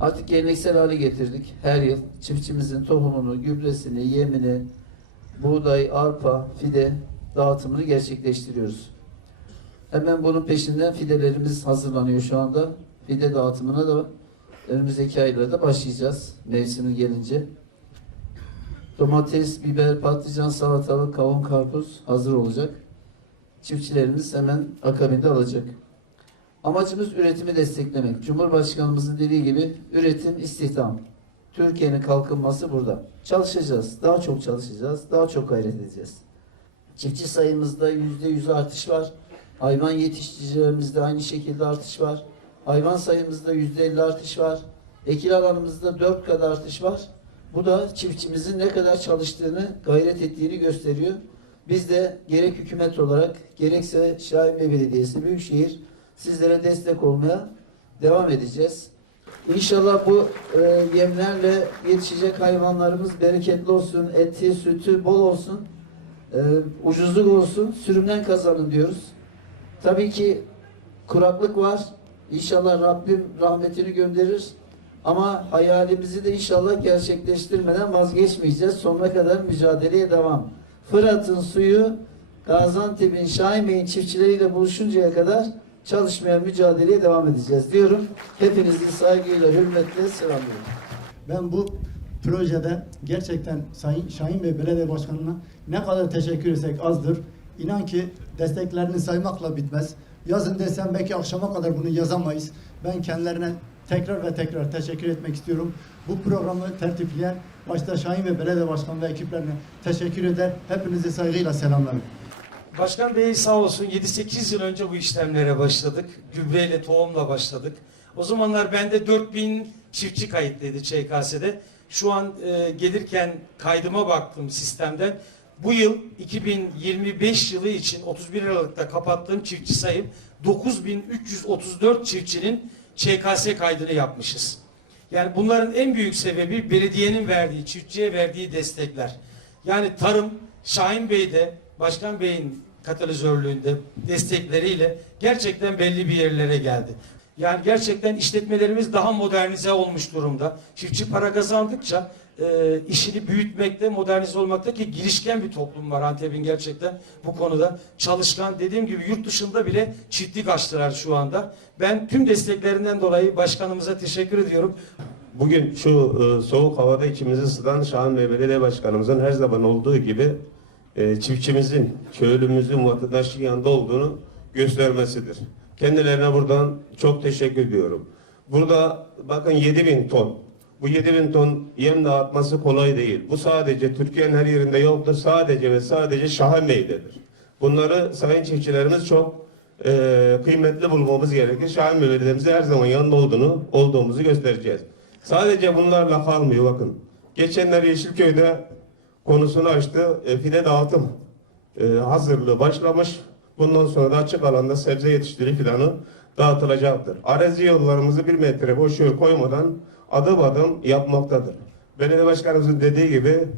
Artık geleneksel hale getirdik. Her yıl çiftçimizin tohumunu, gübresini, yemini, buğday, arpa, fide dağıtımını gerçekleştiriyoruz. Hemen bunun peşinden fidelerimiz hazırlanıyor şu anda. Fide dağıtımına da önümüzdeki aylarda başlayacağız mevsimi gelince. Domates, biber, patlıcan, salatalık, kavun, karpuz hazır olacak. Çiftçilerimiz hemen akabinde alacak. Amacımız üretimi desteklemek. Cumhurbaşkanımızın dediği gibi üretim, istihdam. Türkiye'nin kalkınması burada. Çalışacağız, daha çok çalışacağız, daha çok gayret edeceğiz. Çiftçi sayımızda yüzde yüz artış var. Hayvan yetiştiricilerimizde aynı şekilde artış var. Hayvan sayımızda yüzde elli artış var. Ekil alanımızda dört kat artış var. Bu da çiftçimizin ne kadar çalıştığını, gayret ettiğini gösteriyor. Biz de gerek hükümet olarak gerekse Şahin Bey Belediyesi, Büyükşehir sizlere destek olmaya devam edeceğiz. İnşallah bu e, yemlerle yetişecek hayvanlarımız bereketli olsun, eti, sütü bol olsun, e, ucuzluk olsun, sürümden kazanın diyoruz. Tabii ki kuraklık var. İnşallah Rabbim rahmetini gönderir. Ama hayalimizi de inşallah gerçekleştirmeden vazgeçmeyeceğiz. Sonuna kadar mücadeleye devam. Fırat'ın suyu Gaziantep'in Şahin çiftçileriyle buluşuncaya kadar çalışmaya, mücadeleye devam edeceğiz diyorum. Hepinizi saygıyla, hürmetle selamlıyorum. Ben bu projede gerçekten Sayın Şahin Bey Belediye Başkanı'na ne kadar teşekkür etsek azdır. İnan ki desteklerini saymakla bitmez. Yazın desem belki akşama kadar bunu yazamayız. Ben kendilerine tekrar ve tekrar teşekkür etmek istiyorum. Bu programı tertipleyen başta Şahin ve Belediye Başkanı ve ekiplerine teşekkür eder. Hepinizi saygıyla selamlarım. Başkan Bey sağ olsun 7-8 yıl önce bu işlemlere başladık. Gübreyle, tohumla başladık. O zamanlar bende 4000 çiftçi kayıtlıydı ÇKS'de. Şu an e, gelirken kaydıma baktım sistemden. Bu yıl 2025 yılı için 31 Aralık'ta kapattığım çiftçi sayım 9334 çiftçinin ÇKS kaydını yapmışız. Yani bunların en büyük sebebi belediyenin verdiği, çiftçiye verdiği destekler. Yani tarım, Şahin Bey'de, Başkan Bey'in katalizörlüğünde destekleriyle gerçekten belli bir yerlere geldi. Yani gerçekten işletmelerimiz daha modernize olmuş durumda. Çiftçi para kazandıkça e, işini büyütmekte, modernize olmakta ki girişken bir toplum var Antep'in gerçekten bu konuda. Çalışkan dediğim gibi yurt dışında bile çiftlik açtılar şu anda. Ben tüm desteklerinden dolayı başkanımıza teşekkür ediyorum. Bugün şu e, soğuk havada içimizi ısıtan Şahin Bey Belediye Başkanımızın her zaman olduğu gibi e, çiftçimizin, köylümüzün, vatandaşın yanında olduğunu göstermesidir. Kendilerine buradan çok teşekkür ediyorum. Burada bakın 7000 ton. Bu 7000 ton yem dağıtması kolay değil. Bu sadece Türkiye'nin her yerinde yoktur. Sadece ve sadece Şahin Bey'dedir. Bunları sayın çiftçilerimiz çok e, kıymetli bulmamız gerekir. Şahin Bey Belediye'mize her zaman yanında olduğunu, olduğumuzu göstereceğiz. Sadece bunlarla kalmıyor bakın. Geçenler Yeşilköy'de konusunu açtı. E, fide dağıtım e, hazırlığı başlamış. Bundan sonra da açık alanda sebze yetiştiri fidanı dağıtılacaktır. Arazi yollarımızı bir metre boşluğa koymadan adım adım yapmaktadır. Belediye başkanımızın dediği gibi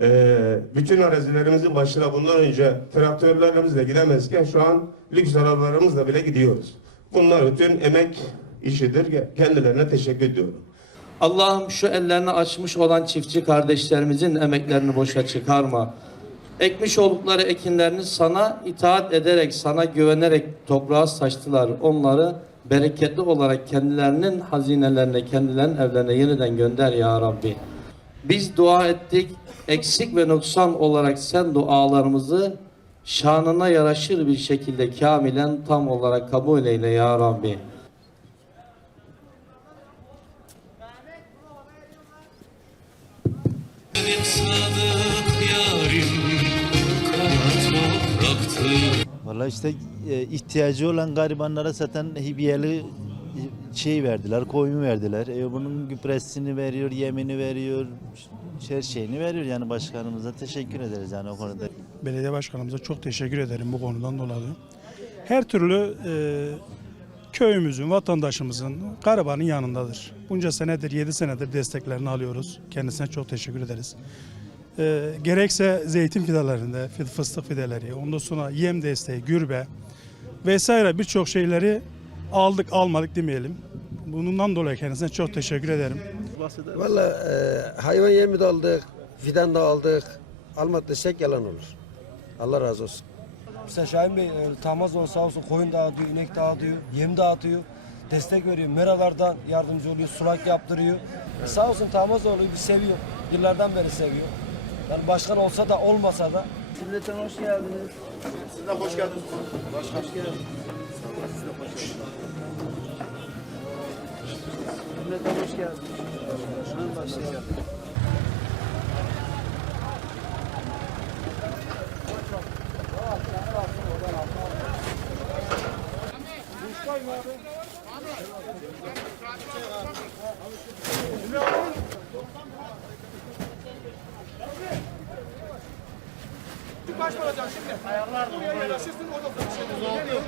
e, bütün arazilerimizin başına bundan önce traktörlerimizle gidemezken şu an lüks arabalarımızla bile gidiyoruz. Bunlar bütün emek işidir. Kendilerine teşekkür ediyorum. Allah'ım şu ellerini açmış olan çiftçi kardeşlerimizin emeklerini boşa çıkarma. Ekmiş oldukları ekinlerini sana itaat ederek, sana güvenerek toprağa saçtılar. Onları bereketli olarak kendilerinin hazinelerine, kendilerinin evlerine yeniden gönder ya Rabbi. Biz dua ettik, eksik ve noksan olarak sen dualarımızı şanına yaraşır bir şekilde kamilen tam olarak kabul eyle ya Rabbi. Benim sadık yarim kara topraktı. Valla işte e, ihtiyacı olan garibanlara zaten hibiyeli e, şey verdiler, koyun verdiler. E, bunun gübresini veriyor, yemini veriyor, her şeyini veriyor. Yani başkanımıza teşekkür ederiz yani o konuda. Belediye başkanımıza çok teşekkür ederim bu konudan dolayı. Her türlü e, köyümüzün, vatandaşımızın, garibanın yanındadır. Bunca senedir, 7 senedir desteklerini alıyoruz. Kendisine çok teşekkür ederiz. E, gerekse zeytin fidelerinde, fı- fıstık fideleri, ondan sonra yem desteği, gürbe vesaire birçok şeyleri aldık almadık demeyelim. Bundan dolayı kendisine çok teşekkür ederim. Valla e, hayvan yemi de aldık, fidan da aldık. Almak desek yalan olur. Allah razı olsun. Mesela Şahin Bey e, Tamazon sağ olsun koyun dağıtıyor, inek dağıtıyor, yem dağıtıyor. Destek veriyor. Meralardan yardımcı oluyor, sulak yaptırıyor. E, sağ olsun Tamazoğlu'yu bir seviyor. Yıllardan beri seviyor. Yani başkan olsa da olmasa da. Cümleten hoş geldiniz. Siz de hoş geldiniz. Hoş geldiniz. Cümleten hoş geldiniz. Buyurun başlayalım. başbakan şimdi. Ayarlar mı? Buraya yanaşırsın o da konuşuyor.